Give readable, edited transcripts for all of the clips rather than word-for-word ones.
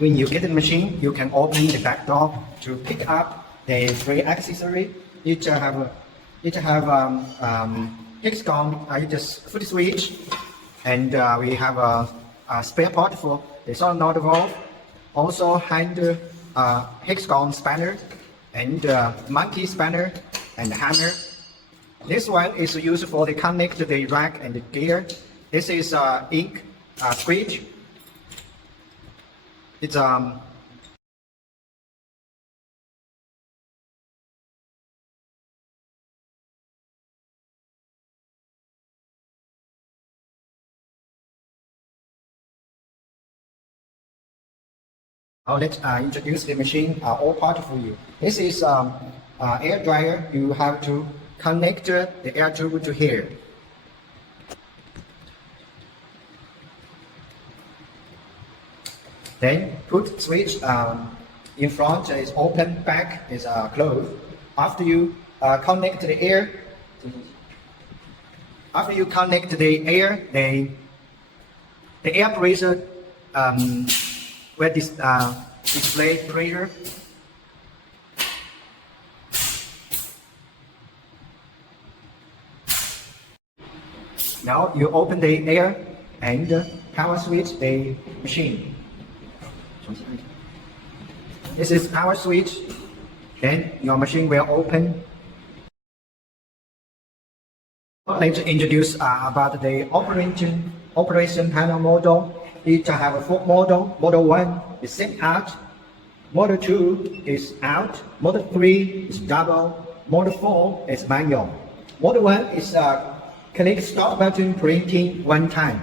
When you get the machine, you can open the back door to pick up the three accessory. Each have hexagon, just foot switch, and we have a spare part for the solenoid valve, also hand hexagon spanner, and monkey spanner and hammer. This one is used for the connect the rack and the gear. This is ink switch. It's now let's introduce the machine all part for you. This is air dryer. You have to connect the air tube to here. Then put switch in front is open, back is closed. After you connect the air, the air pressure will display pressure. Now you open the air and power switch the machine. This is power switch. Then your machine will open. Let's introduce about the operation panel model. It have a 4 model. Model 1 is set out. Model 2 is out. Model 3 is double. Model 4 is manual. Model 1 is click stop button printing 1 time.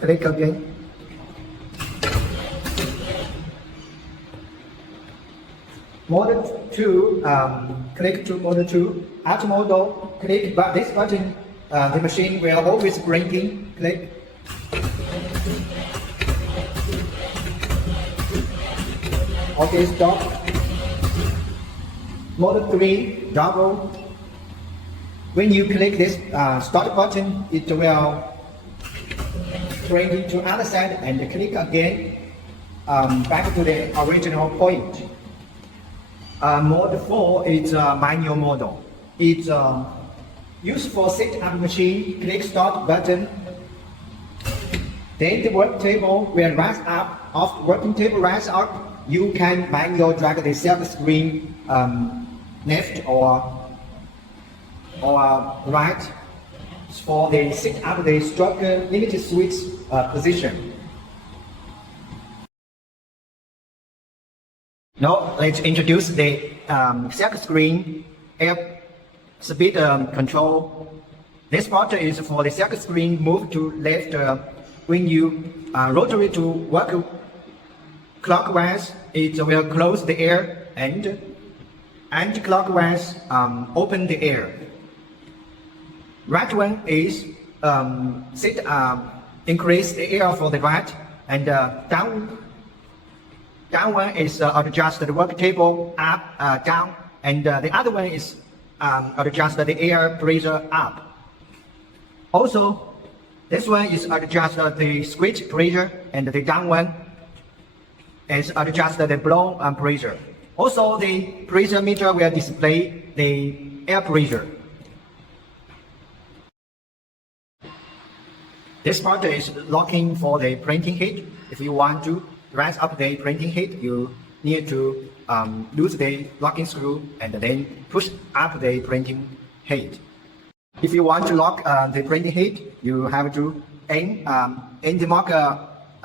Click again. Model 2, click to model 2. At model, click this button. The machine will always printing. Click. Okay, stop. Model 3, double. When you click this start button, it will bring it to other side and click again back to the original point. Model 4 is a manual model. It's used for set-up machine. Click start button. Then the work table will rise up. After working table rise up, you can manually drag the self screen left or right for the set up the structure limited switch position. Now let's introduce the self screen air speed control. This part is for the self screen move to left when you rotate to work clockwise. It will close the air and anti-clockwise open the air. Right one is increase the air for the right, and down one is adjust the work table up, down, and the other one is adjust the air pressure up. Also, this one is adjust the switch pressure, and the down one is adjust the blow pressure. Also, the pressure meter will display the air pressure. This part is locking for the printing head. If you want to raise up the printing head, you need to lose the locking screw and then push up the printing head. If you want to lock the printing head, you have to aim the marker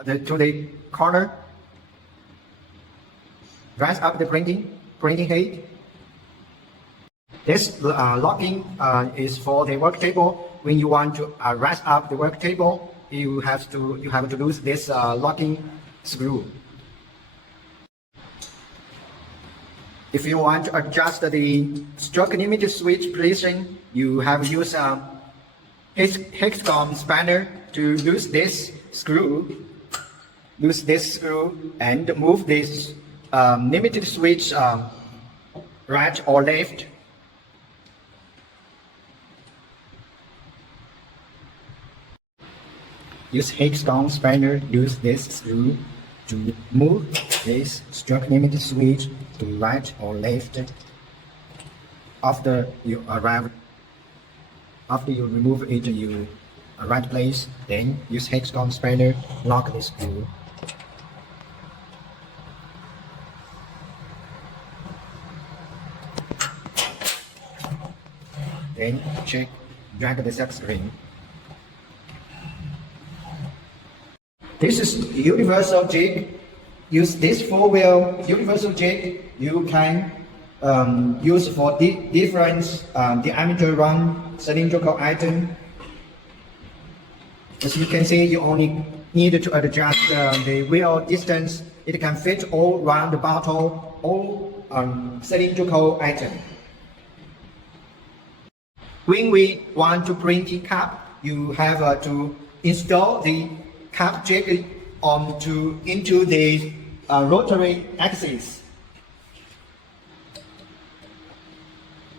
to the corner. Raise up the printing head. This locking is for the work table. When you want to raise up the work table, you have to lose this locking screw. If you want to adjust the stroke limit switch position, you have to use hexagon spanner to lose this screw. Lose this screw and move this limited switch right or left. use hexagon spanner, use this screw to move this stroke limit switch to right or left. After you remove it, you right place, then use hexagon spanner, lock the screw. Then check, drag the set screen. This is universal jig. Use this 4-wheel universal jig. You can use for different diameter run cylindrical item. As you can see, you only need to adjust the wheel distance. It can fit all round bottle, all cylindrical item. When we want to print a cup, you have to install the cup jig into the rotary axis.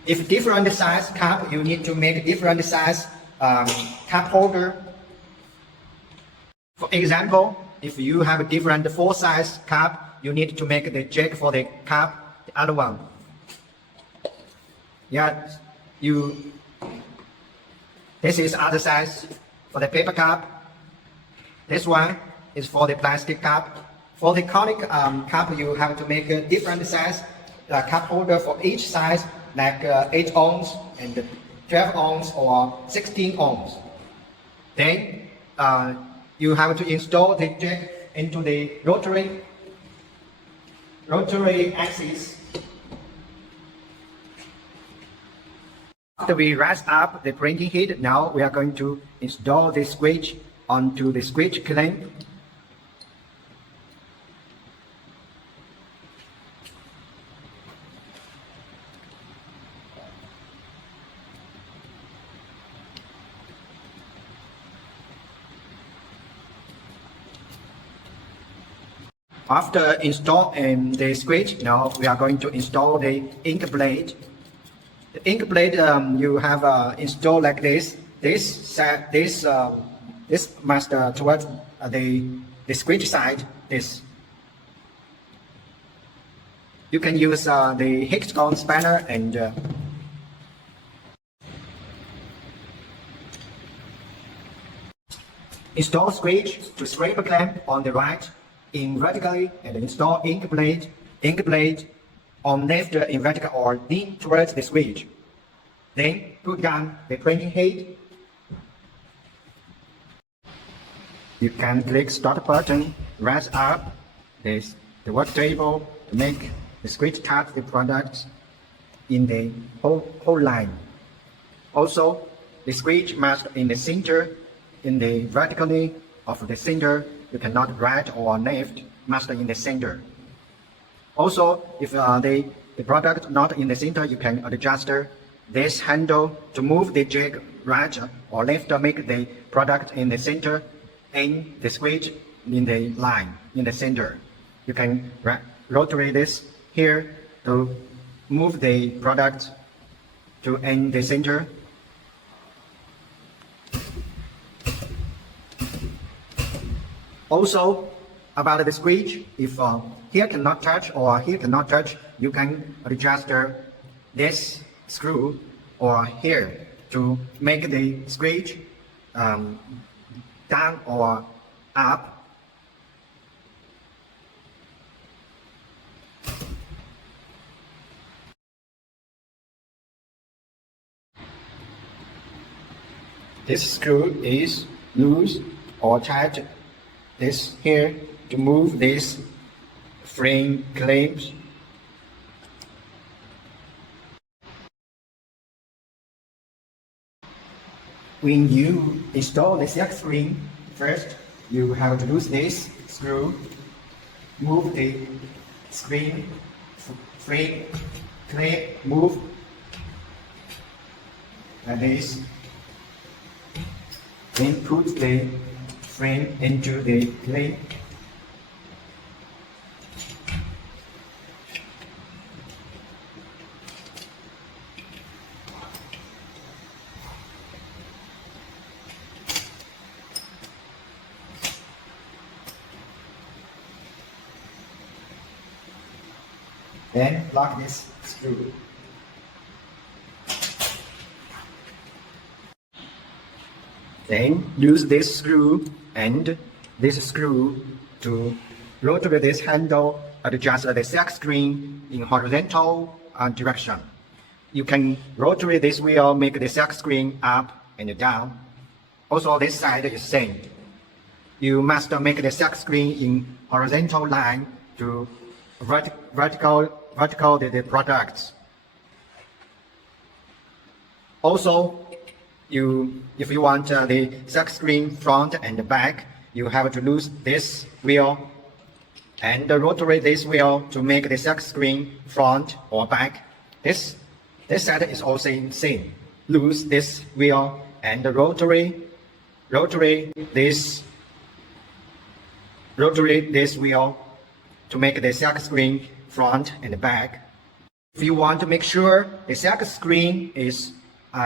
If different size cup, you need to make different size cup holder. For example, if you have a different 4 size cup, you need to make the jig for the cup, the other one. Yeah, this is other size for the paper cup. This one is for the plastic cup. For the conic cup, you have to make a different size cup holder for each size, like 8 ohms and 12 ohms or 16 ohms. Then you have to install the jig into the rotary axis. After we raise up the printing head, now we are going to install the switch onto the switch clamp. After installing the switch, now we are going to install the ink blade. The ink blade you have installed like this. This must towards the switch side. This. You can use the hexagon spanner and install switch to scraper clamp on the right in vertically and install ink blade on left in vertical or lean towards the switch. Then put down the printing head. You can click start button, raise up the work table to make the switch touch the product in the whole line. Also, the switch must in the center, in the vertically of the center. You cannot right or left, must in the center. Also, if the product not in the center, you can adjust this handle to move the jig right or left, make the product in the center and the switch in the line in the center. You can rotate this here to move the product to in the center. Also, about the switch, if here cannot touch or here cannot touch, you can adjust this screw or here to make the switch down or up. This screw is loose or tight. This here to move this frame clamps. When you install the silk screen, first you have to lose this screw, move the screen frame clamp, move like this. Then put the frame into the clamp. Then lock this screw. Then use this screw and this screw to rotate this handle, adjust the silk screen in horizontal direction. You can rotate this wheel, make the silk screen up and down. Also, this side is same. You must make the silk screen in horizontal line to vertical the products. Also, if you want the silk screen front and back, you have to lose this wheel and rotate this wheel to make the silk screen front or back. This side is also same. Lose this wheel and rotate this wheel to make the silk screen front and back. If you want to make sure the silk screen is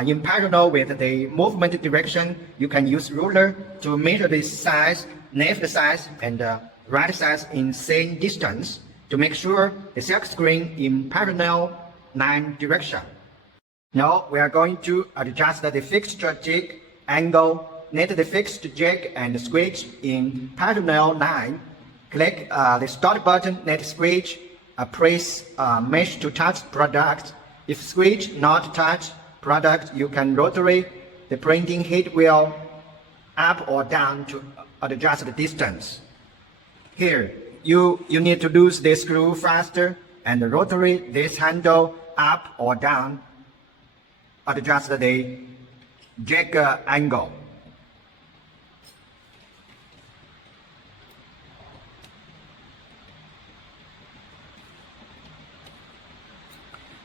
in parallel with the movement direction, you can use ruler to measure the size, left size and right size in same distance to make sure the silk screen in parallel line direction. Now we are going to adjust the fixture jig angle. Net the fixed jig and switch in parallel line. Click the start button, net switch, press mesh to touch product. If switch not touch product, you can rotate the printing head wheel up or down to adjust the distance. Here, you need to lose the screw faster and rotate this handle up or down, adjust the jig angle.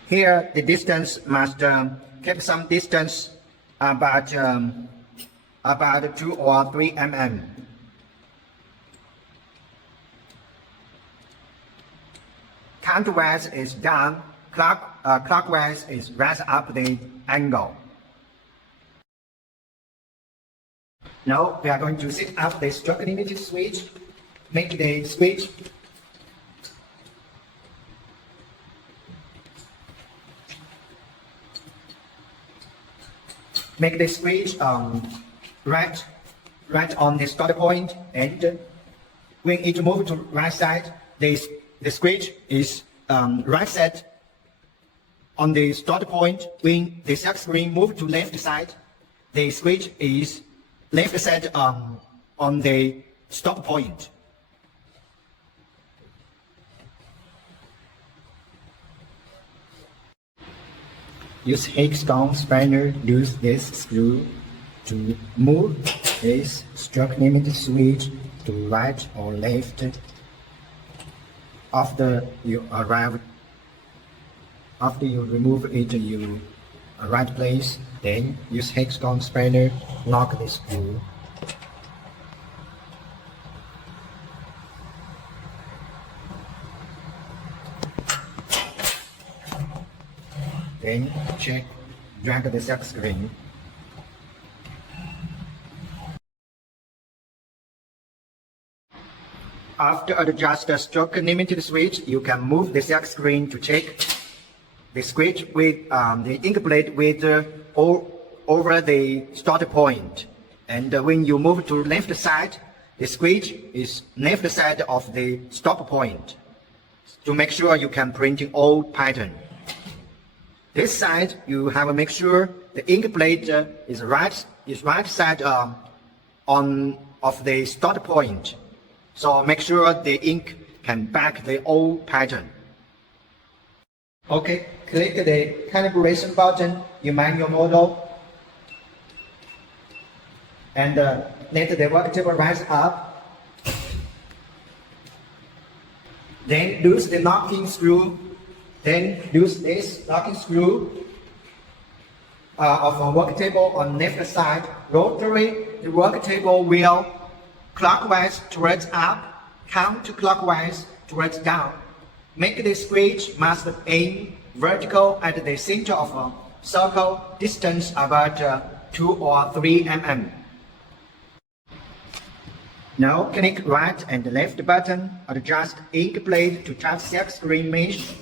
Here, the distance must keep some distance about 2 or 3 mm. Counterwise is down, clockwise is rise up the angle. Now we are going to set up the stroke limit switch. Make the switch right on the start point, and when it moves to right side, the switch is right side on the start point. When the silk screen moves to left side, the switch is left side on the stop point. Use hexagon spanner, use this screw to move this stroke limit switch to right or left. After you remove it, you right place, then use hexagon spanner, lock the screw. Then drag the silk screen. After adjust the stroke limited switch, you can move the silk screen to check the switch with the ink blade with over the start point. And when you move to left side, the switch is left side of the stop point to make sure you can print all pattern. This side, you have to make sure the ink blade is right side of the start point. So make sure the ink can back the old pattern. Okay, click the calibration button in manual model and let the work table rise up. Then lose the locking screw. Then use this locking screw of a work table on left side. Rotate the work table wheel clockwise towards up, counterclockwise towards down. Make the switch must aim vertical at the center of a circle, distance about 2 or 3 mm. Now click right and left button, adjust ink blade to touch silk screen mesh.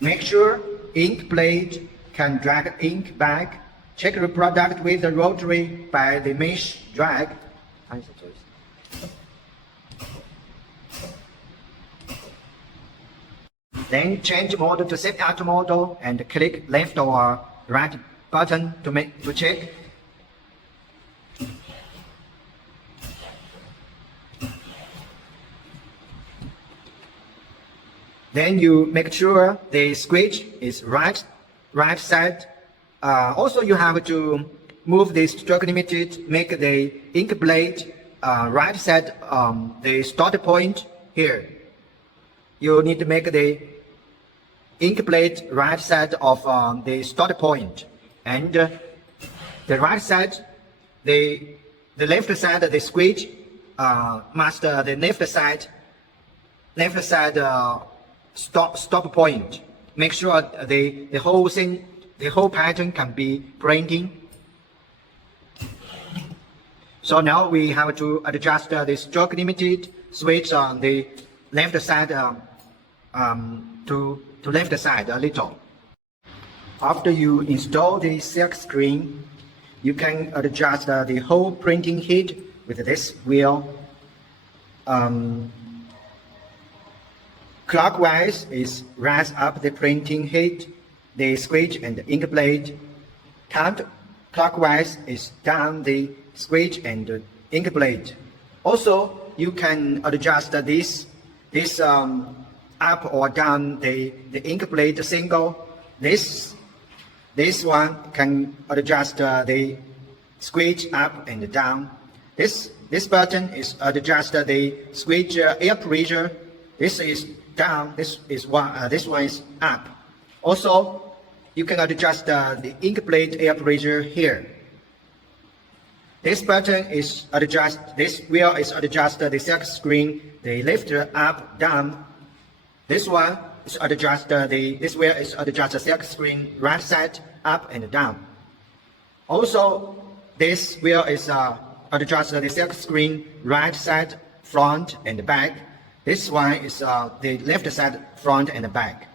Make sure ink blade can drag ink back. Check the product with the rotary by the mesh drag. Then change model to set out model and click left or right button to check. Then you make sure the switch is right side. Also, you have to move the stroke limited, make the ink blade right side the start point here. You need to make the ink blade right side of the start point, and the right side, the left side, the switch must the left side stop point. Make sure the whole thing, the whole pattern can be printing. So now we have to adjust the stroke limited switch on the left side to left side a little. After you install the silk screen, you can adjust the whole printing head with this wheel. Clockwise is raise up the printing head, the switch and the ink blade. Counterclockwise is down the switch and the ink blade. Also, you can adjust this up or down the ink blade single. This one can adjust the switch up and down. This button is adjust the switch air pressure. This is down. This one is up. Also, you can adjust the ink blade air pressure here. This button is adjust. This wheel is adjust the silk screen. The lift up, down. This one is adjust this wheel is adjust the silk screen right side up and down. Also, this wheel is adjust the silk screen right side front and back. This one is the left side front and back.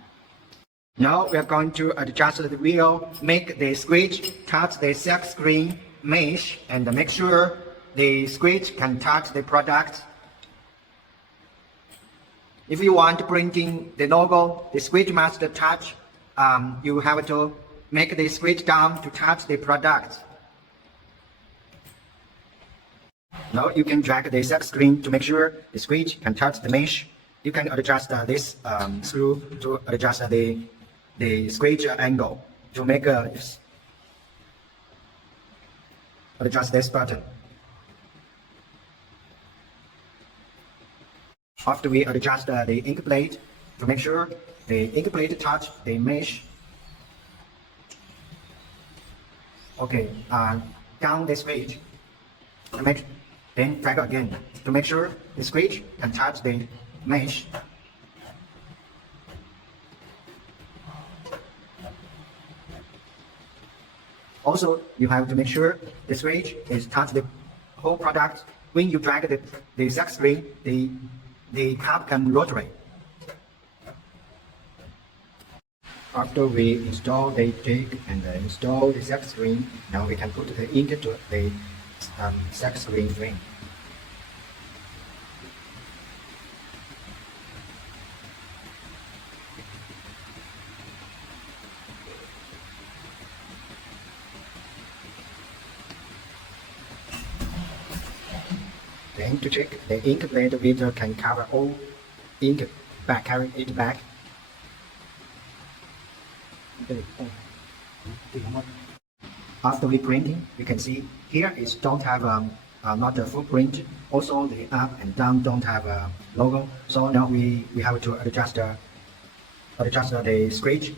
Now we are going to adjust the wheel, make the switch touch the silk screen mesh, and make sure the switch can touch the product. If you want printing the logo, the switch must touch. You have to make the switch down to touch the product. Now you can drag the silk screen to make sure the switch can touch the mesh. You can adjust this screw to adjust the switch angle to make adjust this button. After we adjust the ink blade to make sure the ink blade touch the mesh. Okay, down the switch. Then drag again to make sure the switch can touch the mesh. Also, you have to make sure the switch is touch the whole product. When you drag the silk screen, the cup can rotate. After we install the jig and install the silk screen, now we can put the ink to the silk screen frame. Then to check the ink blade filter can cover all ink back, carry it back. After reprinting, you can see here it don't have not a footprint. Also, the up and down don't have a logo. So now we have to adjust the scratch.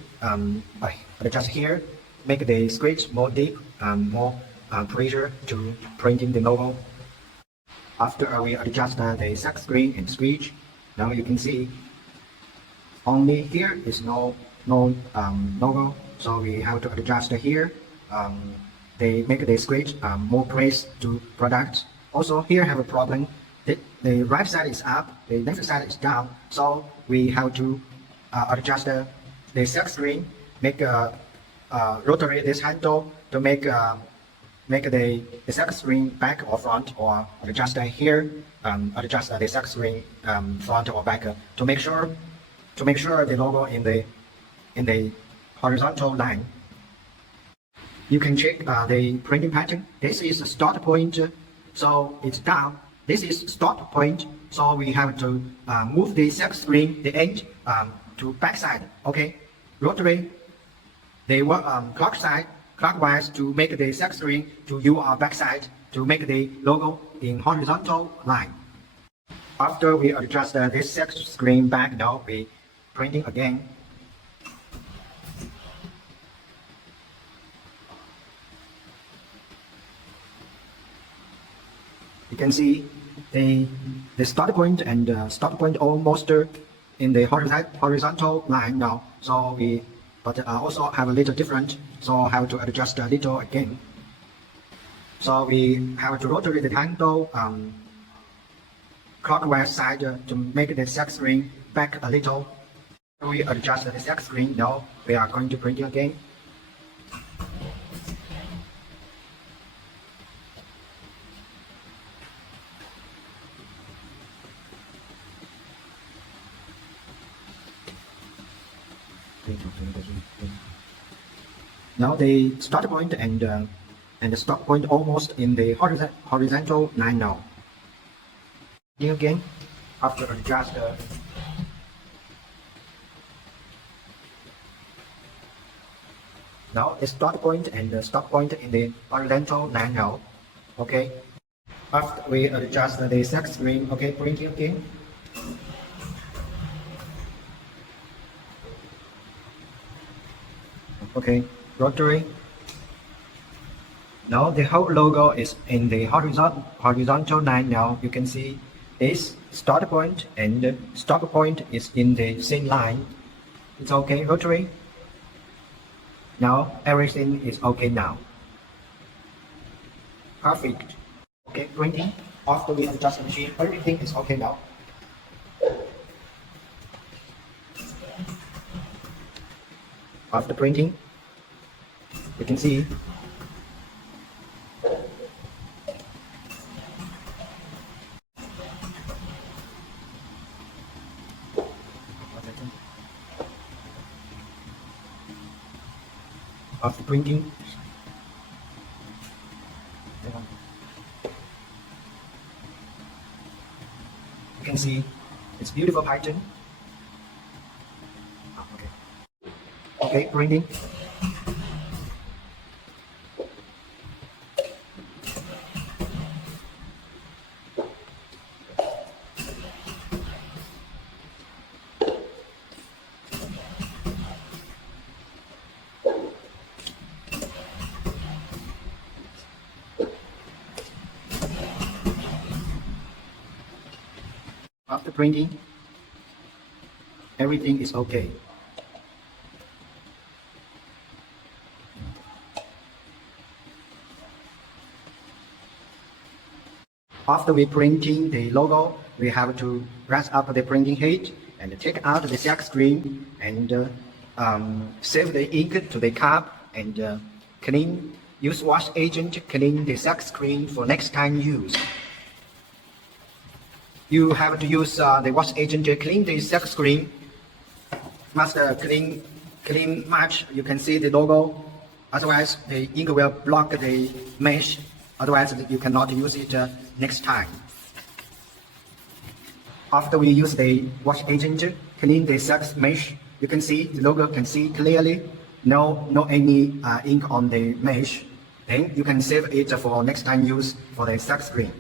Adjust here, make the scratch more deep, more pressure to printing the logo. After we adjust the silk screen and scratch, now you can see only here is no logo. So we have to adjust here. They make the scratch more press to product. Also here have a problem. The right side is up, the left side is down. So we have to adjust the silk screen, make rotary this handle to make the silk screen back or front, or adjust here, adjust the silk screen front or back to make sure the logo in the horizontal line. You can check the printing pattern. This is a start point, so it's down. This is start point, so we have to move the silk screen, the end, to back side. Okay, rotary the clockwise to make the silk screen to your back side to make the logo in horizontal line. After we adjust this silk screen back, now we printing again. You can see the start point and stop point almost in the horizontal line now. So but also have a little different. So have to adjust a little again. So we have to rotate the handle clockwise side to make the silk screen back a little. We adjust the silk screen. Now we are going to print again. Now the start point and the stop point almost in the horizontal line now. Again, after adjust now the start point and the stop point in the horizontal line now. Okay. After we adjust the silk screen, okay, printing again. Okay, rotary. Now the whole logo is in the horizontal line now. You can see this start point and stop point is in the same line. It's okay, rotary. Now everything is okay now. Perfect. Okay, printing. After we adjust the machine, everything is okay now. After printing, you can see after printing you can see it's beautiful pattern. Okay, printing. After printing, everything is okay. After we printing the logo, we have to raise up the printing head and take out the silk screen and save the ink to the cup and clean. Use wash agent to clean the silk screen for next time use. You have to use the wash agent to clean the silk screen. Must clean much. You can see the logo. Otherwise, the ink will block the mesh. Otherwise, you cannot use it next time. After we use the wash agent to clean the silk mesh, you can see the logo can see clearly. No any ink on the mesh. Then you can save it for next time use for the silk screen.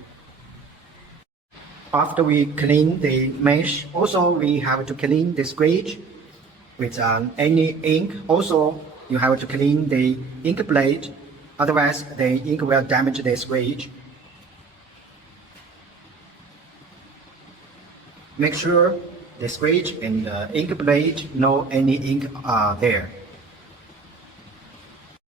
After we clean the mesh, also we have to clean the scratch with any ink. Also, you have to clean the ink blade. Otherwise, the ink will damage the scratch. Make sure the scratch and the ink blade no any ink are there.